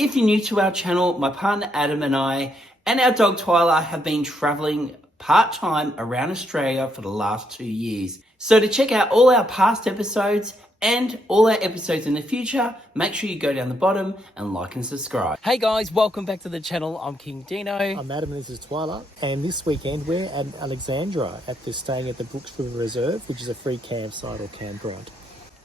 if you're new to our channel, my partner Adam and I and our dog Twyla have been traveling part-time around Australia for the last 2 years. So to check out all our past episodes and all our episodes in the future, make sure you go down the bottom and like and subscribe. Hey guys, welcome back to the channel. I'm King Dino. I'm Adam and this is Twyla. And this weekend we're at Alexandra staying at the Brooks River Reserve, which is a free campsite or campground.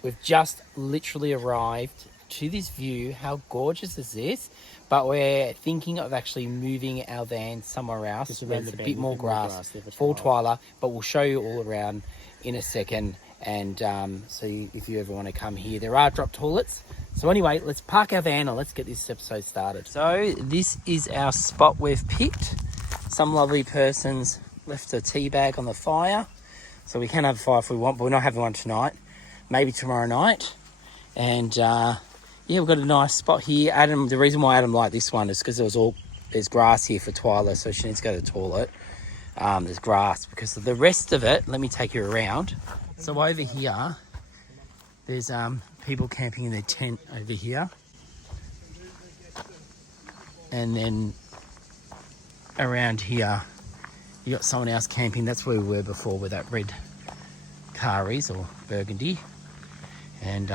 We've just literally arrived to this view. How gorgeous is this? But we're thinking of actually moving our van somewhere else where there's a bit more grass for Twyla, but we'll show you all around in a second. And so if you ever want to come here, there are drop toilets. So anyway, let's park our van and let's get this episode started. So this is our spot we've picked. Some lovely persons left a tea bag on the fire, so we can have a fire if we want, but we're not having one tonight. Maybe tomorrow night. And yeah, we've got a nice spot here. Adam, the reason why Adam liked this one is because there's grass here for Twyla, so she needs to go to the toilet. There's grass because of the rest of it. Let me take you around. So over here, there's people camping in their tent over here. And then around here, you got someone else camping. That's where we were before, where that red car is, or burgundy. And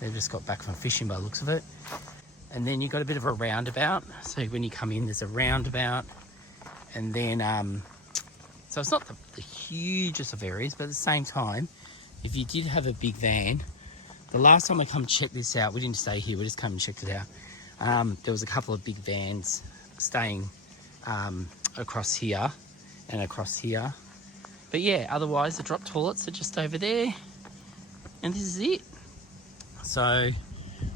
they've just got back from fishing by the looks of it. And then you've got a bit of a roundabout. So when you come in, there's a roundabout. And then, so it's not the hugest of areas, but at the same time, if you did have a big van, the last time I come check this out, we didn't stay here, we just come and checked it out. There was a couple of big vans staying across here and across here. But yeah, otherwise the drop toilets are just over there. And this is it. So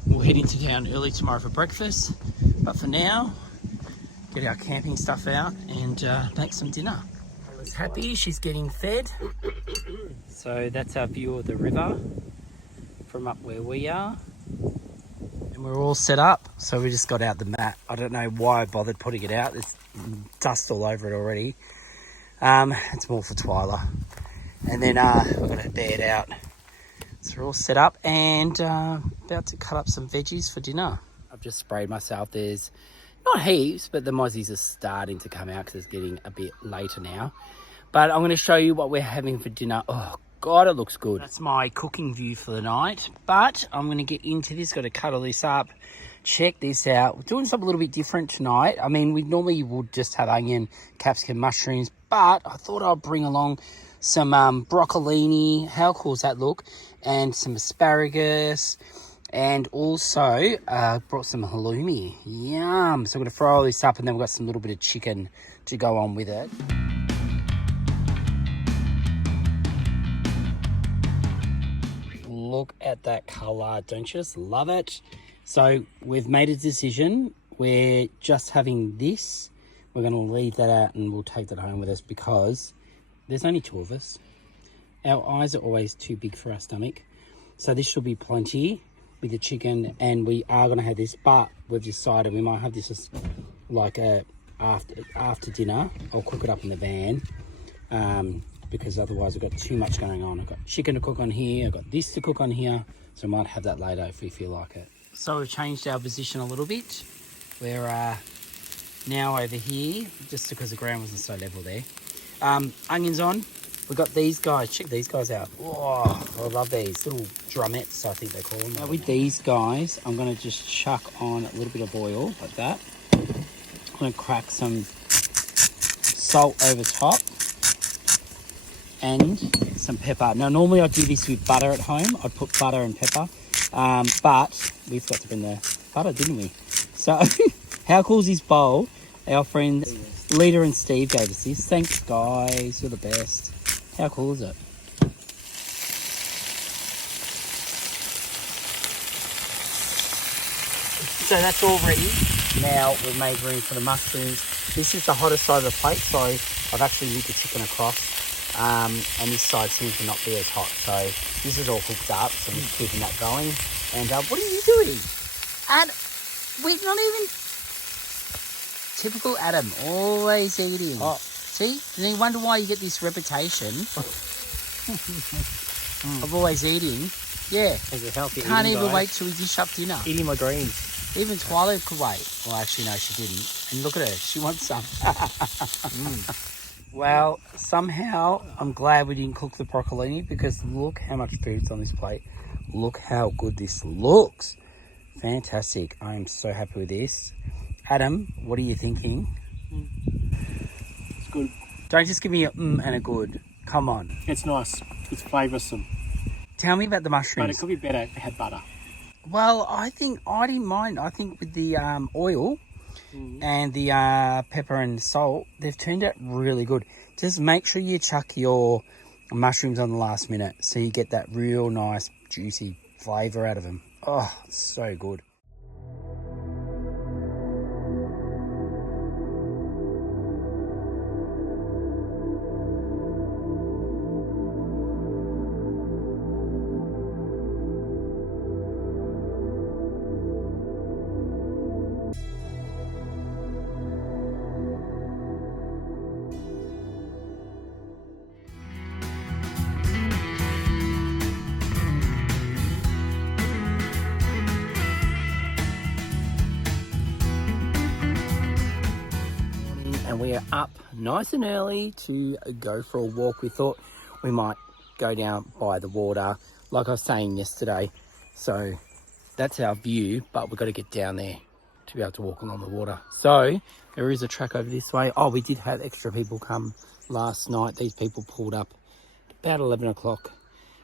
we'll head into town early tomorrow for breakfast. But for now, get our camping stuff out and make some dinner. Twyla's happy, she's getting fed. So that's our view of the river from up where we are. And we're all set up. So we just got out the mat. I don't know why I bothered putting it out. There's dust all over it already. It's more for Twyla. And then we're going to bed out. So we're all set up and about to cut up some veggies for dinner. I've just sprayed myself. There's not heaps, but the mozzies are starting to come out because it's getting a bit later now. But I'm going to show you what we're having for dinner. Oh, God, it looks good. That's my cooking view for the night. But I'm going to get into this. Got to cut all this up. Check this out. We're doing something a little bit different tonight. I mean, we normally would just have onion, capsicum, mushrooms. But I thought I'd bring along some broccolini. How cool does that look? And some asparagus. And also brought some halloumi. Yum. So I'm going to fry all this up and then we've got some little bit of chicken to go on with it. Look at that colour. Don't you just love it? So we've made a decision. We're just having this. We're going to leave that out and we'll take that home with us because there's only 2 of us. Our eyes are always too big for our stomach. So this should be plenty with the chicken, and we are going to have this, but we've decided we might have this as like after dinner. I'll cook it up in the van because otherwise we've got too much going on. I've got chicken to cook on here, I've got this to cook on here, so we might have that later if we feel like it. So we've changed our position a little bit. We're now over here just because the ground wasn't so level there. Onions on. We've got these guys. Check these guys out. Oh, I love these little drumettes, I think they call them. Now with these guys, I'm going to just chuck on a little bit of oil like that. I'm going to crack some salt over top and some pepper. Now normally I'd do this with butter at home. I'd put butter and pepper, but we forgot to bring the butter, didn't we? So how cool is this bowl? Our friends Lita and Steve gave us this. Thanks guys, you're the best. How cool is it? So that's all ready. Now we've made room for the mushrooms. This is the hottest side of the plate, so I've actually moved the chicken across. And this side seems to not be as hot. So this is all cooked up, so we're just keeping that going. And what are you doing? And we're not even... Typical Adam, always eating. Oh. See? And you wonder why you get this reputation of always eating. Yeah. As a healthy Can't eating even guy. wait till we dish up dinner. Eating my greens. Even Twyla could wait. Well, actually, no, she didn't. And look at her. She wants some. Well, somehow, I'm glad we didn't cook the broccolini because look how much food's on this plate. Look how good this looks. Fantastic. I am so happy with this. Adam, what are you thinking? It's good. Don't just give me a and a good. Come on. It's nice. It's flavoursome. Tell me about the mushrooms. But it could be better if it had butter. Well, I think I didn't mind. I think with the oil and the pepper and salt, they've turned out really good. Just make sure you chuck your mushrooms on the last minute so you get that real nice, juicy flavour out of them. Oh, it's so good. And we are up nice and early to go for a walk. We thought we might go down by the water, like I was saying yesterday. So that's our view, but we've got to get down there to be able to walk along the water. So there is a track over this way. Oh, we did have extra people come last night. These people pulled up about 11 o'clock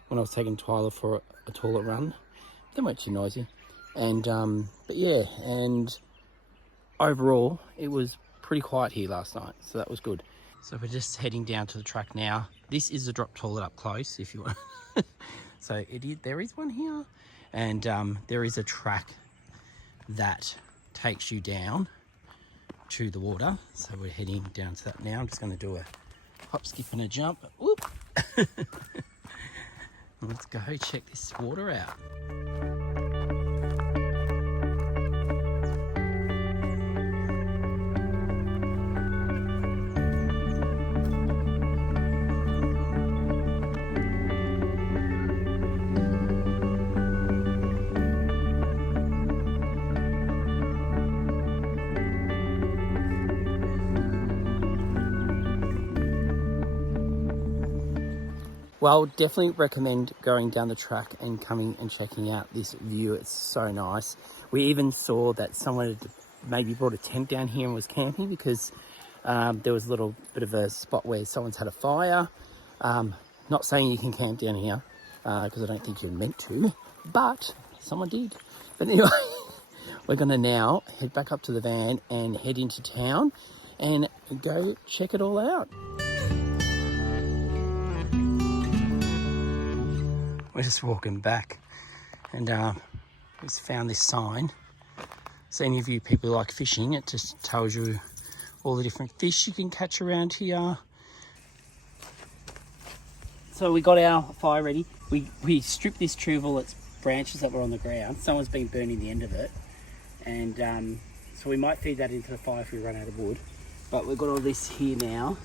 when I was taking Twyla for a toilet run. They weren't too noisy. And, but yeah, and overall, it was pretty quiet here last night, so that was good. So we're just heading down to the track now. This is a drop toilet up close if you want. So there is one here, and there is a track that takes you down to the water. So we're heading down to that now. I'm just going to do a hop, skip and a jump. Whoop. Let's go check this water out. Well, definitely recommend going down the track and coming and checking out this view. It's so nice. We even saw that someone had maybe brought a tent down here and was camping because there was a little bit of a spot where someone's had a fire. Not saying you can camp down here because I don't think you're meant to, but someone did. But anyway, we're going to now head back up to the van and head into town and go check it all out. We're just walking back and just found this sign. So any of you people who like fishing, it just tells you all the different fish you can catch around here. So we got our fire ready. We stripped this tree of all its branches that were on the ground. Someone's been burning the end of it. And so we might feed that into the fire if we run out of wood. But we've got all this here now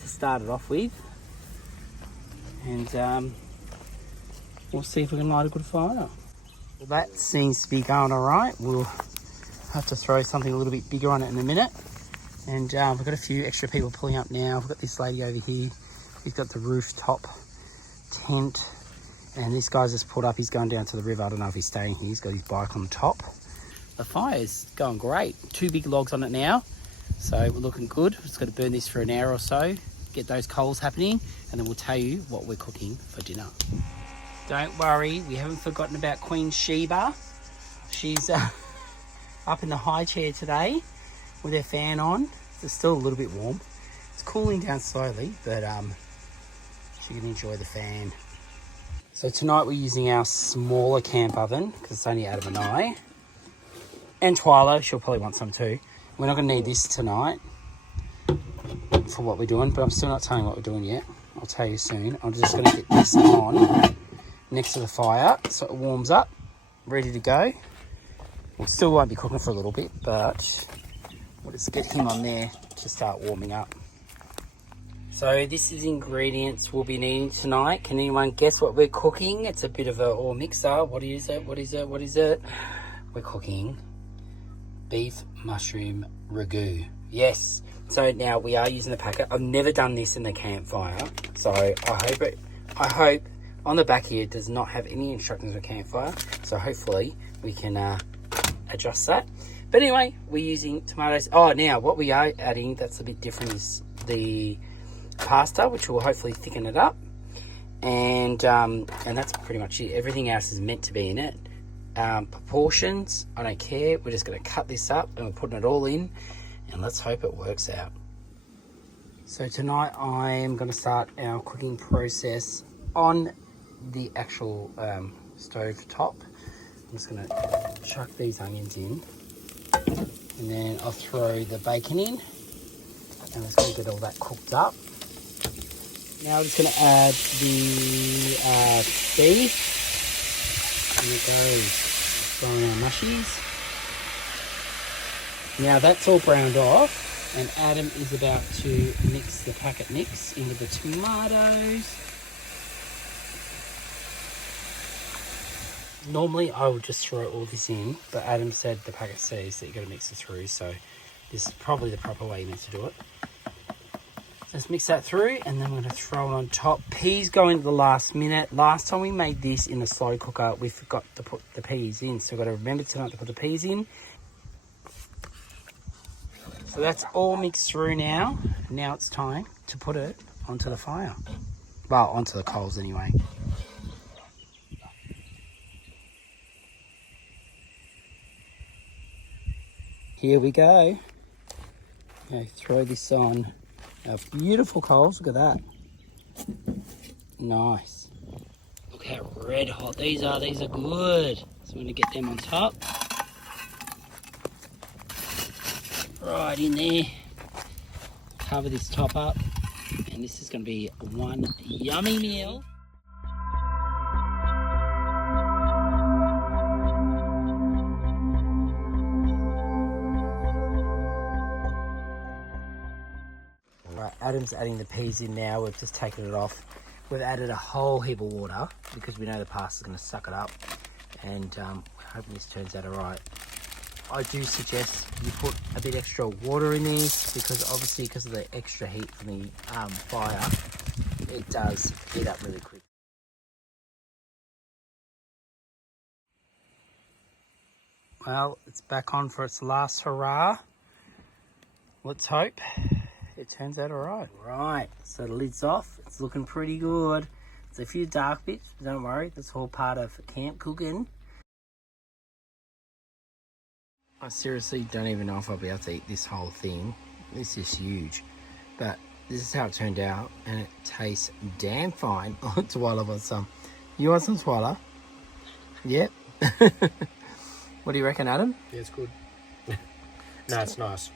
to start it off with. And we'll see if we can light a good fire. Well, that seems to be going all right. We'll have to throw something a little bit bigger on it in a minute. And we've got a few extra people pulling up now. We've got this lady over here. He's got the rooftop tent. And this guy's just pulled up. He's going down to the river. I don't know if he's staying here. He's got his bike on the top. The fire's going great. 2 big logs on it now. So we're looking good. We're just going to burn this for an hour or so. Get those coals happening. And then we'll tell you what we're cooking for dinner. Don't worry, we haven't forgotten about Queen Sheba. She's up in the high chair today with her fan on. It's still a little bit warm. It's cooling down slowly, but she can enjoy the fan. So tonight we're using our smaller camp oven because it's only Adam and I. And Twyla, she'll probably want some too. We're not going to need this tonight for what we're doing, but I'm still not telling what we're doing yet. I'll tell you soon. I'm just going to get this on next to the fire so it warms up, ready to go. We still won't be cooking for a little bit, but we'll just get him on there to start warming up. So this is ingredients we'll be needing tonight. Can anyone guess what we're cooking? It's a bit of a all mixer. What is it? What is it? What is it? we're cooking beef mushroom ragu. Yes. So now we are using the packet. I've never done this in the campfire, so I hope on the back here it does not have any instructions for campfire. So hopefully we can adjust that. But anyway, we're using tomatoes. Oh, now what we are adding that's a bit different is the pasta, which will hopefully thicken it up. And that's pretty much it. Everything else is meant to be in it. Proportions, I don't care. We're just going to cut this up and we're putting it all in, and let's hope it works out. So tonight I am going to start our cooking process on the actual stove top. I'm just going to chuck these onions in, and then I'll throw the bacon in, and let's go get all that cooked up. Now I'm just going to add the beef. And it goes, throwing our mushies. Now that's all browned off, and Adam is about to mix the packet mix into the tomatoes. Normally I would just throw all this in, but Adam said the packet says that you got to mix it through, so this is probably the proper way you're meant to do it. Let's mix that through, and then we're going to throw it on top. Peas go into the last minute. Last time we made this in the slow cooker, we forgot to put the peas in. So we've got to remember tonight to put the peas in. So that's all mixed through now. Now it's time to put it onto the fire. Well, onto the coals anyway. Here we go. Okay, throw this on. Our beautiful coals, look at that. Nice. Look how red hot these are good. So I'm going to get them on top. Right in there. Cover this top up. And this is going to be one yummy meal. Adam's adding the peas in now. We've just taken it off. We've added a whole heap of water because we know the pasta's going to suck it up, and we're hoping this turns out alright. I do suggest you put a bit extra water in this because obviously because of the extra heat from the fire, it does heat up really quick. Well, it's back on for its last hurrah. Let's hope it turns out alright. Right, so the lid's off. It's looking pretty good. There's a few dark bits, but don't worry, that's all part of camp cooking. I seriously don't even know if I'll be able to eat this whole thing. This is huge. But this is how it turned out, and it tastes damn fine. Oh, Twyla wants some. You want some, Twyla? Yep. What do you reckon, Adam? Yeah, it's good. No, it's nice.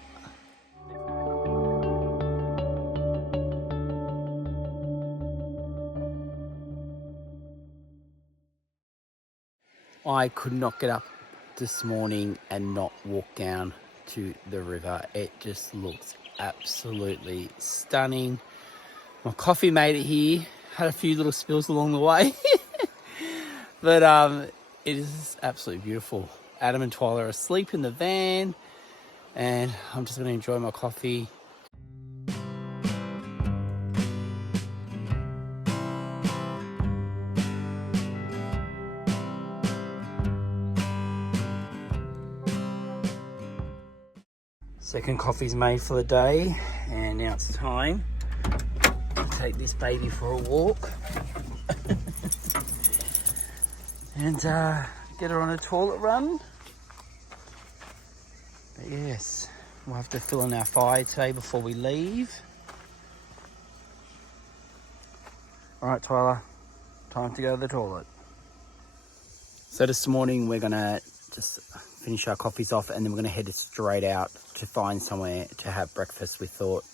I could not get up this morning and not walk down to the river. It just looks absolutely stunning. My coffee made it here. Had a few little spills along the way. But it is absolutely beautiful. Adam and Twyla are asleep in the van, and I'm just going to enjoy my coffee. Second coffee's made for the day, and now it's time to take this baby for a walk and get her on a toilet run. But yes, we'll have to fill in our fire today before we leave. Alright, Twyla, time to go to the toilet. So this morning we're gonna just finish our coffees off, and then we're going to head straight out to find somewhere to have breakfast. We thought,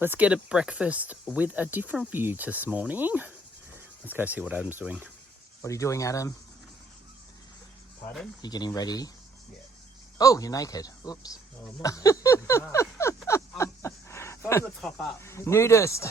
let's get a breakfast with a different view this morning. Let's go see what Adam's doing. What are you doing, Adam? Pardon? You getting ready? Yeah. Oh, you're naked. Oops. Oh, I'm not naked. I'm throwing the top up. Nudist.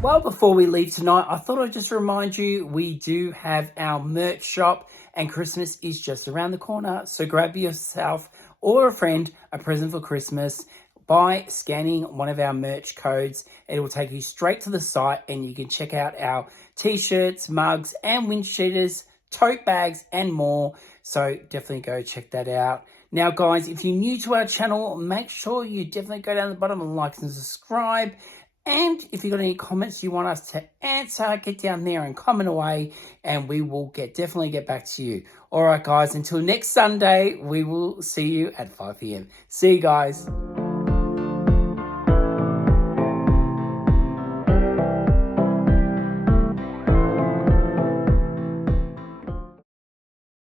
Well, before we leave tonight, I thought I'd just remind you we do have our merch shop and Christmas is just around the corner. So grab yourself or a friend a present for Christmas by scanning one of our merch codes. It will take you straight to the site and you can check out our t-shirts, mugs and wind cheaters, tote bags and more. So definitely go check that out. Now guys, if you're new to our channel, make sure you definitely go down the bottom and like and subscribe. And if you've got any comments you want us to answer, get down there and comment away and we will definitely get back to you. All right, guys, until next Sunday, we will see you at 5 p.m. See you guys.